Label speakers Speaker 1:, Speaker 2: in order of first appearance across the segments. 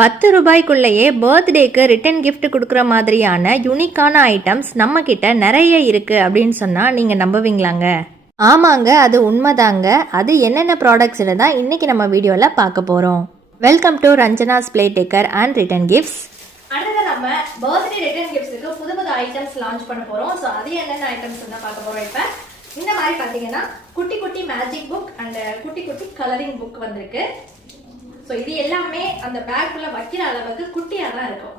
Speaker 1: பத்து ரூபாய்க்குள்ளேயே பர்த்டேக்கு return gift கொடுக்குற மாதிரியான யுனிக்கான ஐட்டம்ஸ் நம்மக்கிட்ட நிறைய இருக்குது அப்படின்னு சொன்னால் நீங்கள் நம்புவீங்களாங்க? ஆமாங்க அது உண்மைதாங்க. அது என்னென்ன ப்ராடக்ட்ஸில் தான் இன்னைக்கு நம்ம வீடியோவில் பார்க்க போகிறோம் welcome to Ranjana's play decor and return gifts
Speaker 2: அடுத்து நம்ம பர்த்டே ரிட்டன் கிஃப்ட்ஸுக்கு புது புது ஐட்டம்ஸ் லான்ச் பண்ண போகிறோம் ஸோ அது என்னென்ன ஐட்டம்ஸ் தான் பார்க்க போகிறோம் இப்போ. இந்த மாதிரி பார்த்தீங்கன்னா குட்டி குட்டி மேஜிக் புக் அண்ட் குட்டி குட்டி கலரிங் புக் வந்திருக்கு. ஸோ இது எல்லாமே அந்த பேக்குள்ளே வைக்கிற அளவுக்கு குட்டியாக தான் இருக்கும்.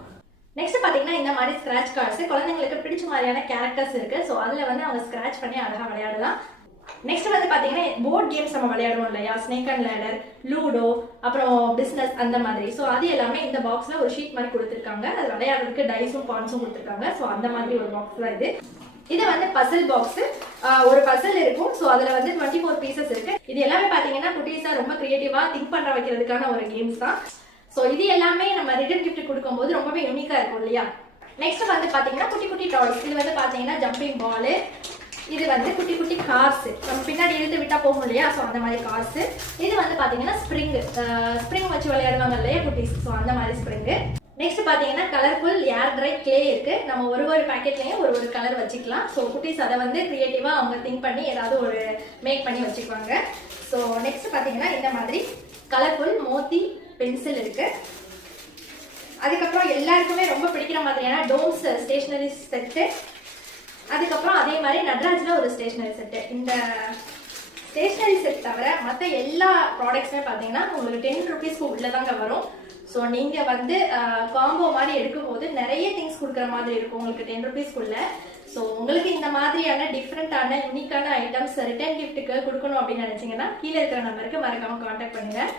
Speaker 2: நெக்ஸ்ட் பார்த்தீங்கன்னா இந்த மாதிரி ஸ்க்ராட்ச் கார்ட்ஸ் குழந்தைங்களுக்கு பிடிச்ச மாதிரியான கேரக்டர்ஸ் இருக்கு. ஸோ அதில் வந்து அவங்க ஸ்க்ராட்ச் பண்ணி அழகாக விளையாடலாம். நெக்ஸ்ட் வந்து பார்த்தீங்கன்னா போர்ட் கேம்ஸ் நம்ம விளையாடுவோம் இல்லையா? ஸ்னேக் அண்ட் லேடர் லூடோ அப்புறம் பிஸ்னஸ் அந்த மாதிரி. ஸோ அது எல்லாமே இந்த பாக்ஸில் ஒரு ஷீட் மாதிரி கொடுத்துருக்காங்க. அது விளையாடுறதுக்கு டைஸும் பான்ஸும் கொடுத்துருக்காங்க. ஸோ அந்த மாதிரி ஒரு பாக்ஸ் தான் இது. இது வந்து பசில் பாக்ஸ் ஒரு பசில் இருக்கும். ஸோ அதில் வந்து டுவெண்ட்டி ஃபோர் இது எல்லாமே பாத்தீங்கன்னா குட்டீஸா ரொம்ப கிரியேட்டிவா திங்க் பண்ற வைக்கிறதுக்கான ஒரு கேம்ஸ் தான். ஸோ இது எல்லாமே நம்ம ரிட்டர்ன் கிஃப்ட் கொடுக்கும்போது ரொம்பவே யூனிக்கா இருக்கும் இல்லையா? நெக்ஸ்ட் வந்து பாத்தீங்கன்னா குட்டி குட்டி டாய்ஸ் இது வந்து பாத்தீங்கன்னா ஜம்பிங் பால் இது வந்து குட்டி குட்டி கார்ஸ் நம்ம பின்னாடி இழுத்து விட்டா போகும் இல்லையா? ஸோ அந்த மாதிரி கார்ஸ் இது வந்து பாத்தீங்கன்னா ஸ்ப்ரிங் ஸ்ப்ரிங் வச்சு விளையாடுவாங்க இல்லையா குட்டீஸ்? ஸோ அந்த மாதிரி ஸ்ப்ரிங் நெக்ஸ்ட் பாத்தீங்கன்னா கலர்ஃபுல் ஏர் ட்ரை கிளே இருக்கு. நம்ம ஒரு ஒரு பேக்கெட்லயும் ஒரு ஒரு கலர் வச்சுக்கலாம். ஸோ குட்டீஸ் அதை வந்து கிரியேட்டிவா அவங்க திங்க் பண்ணி ஏதாவது ஒரு மேக் பண்ணி வச்சுக்குவாங்க. ஸோ நெக்ஸ்ட் பார்த்தீங்கன்னா இந்த மாதிரி கலர்ஃபுல் மோத்தி பென்சில் இருக்கு. அதுக்கப்புறம் எல்லாருக்குமே ரொம்ப பிடிக்கிற மாதிரியான டோம்ஸ் ஸ்டேஷ்னரி செட்டு அதுக்கப்புறம் அதே மாதிரி நட்ராஜில் ஒரு ஸ்டேஷனரி செட்டு இந்த ஸ்டேஷ்னரி செட் தவிர மற்ற எல்லா ப்ராடக்ட்ஸுமே பார்த்தீங்கன்னா உங்களுக்கு டென் ருபீஸ்க்கு உள்ளே தாங்க வரும். ஸோ நீங்கள் வந்து காம்போ மாதிரி எடுக்கும்போது நிறைய திங்ஸ் கொடுக்குற மாதிரி இருக்கும் உங்களுக்கு டென் ருபீஸ்க்குள்ள ஸோ உங்களுக்கு இந்த மாதிரியான டிஃப்ரெண்ட்டான யூனிக்கான ஐட்டம்ஸ் ரிட்டர்ன் கிஃப்ட்டுக்கு கொடுக்கணும் அப்படின்னு நினச்சிங்கன்னா கீழே இருக்கிற நம்பருக்கு மறக்காமல் காண்டாக்ட் பண்ணுங்கள்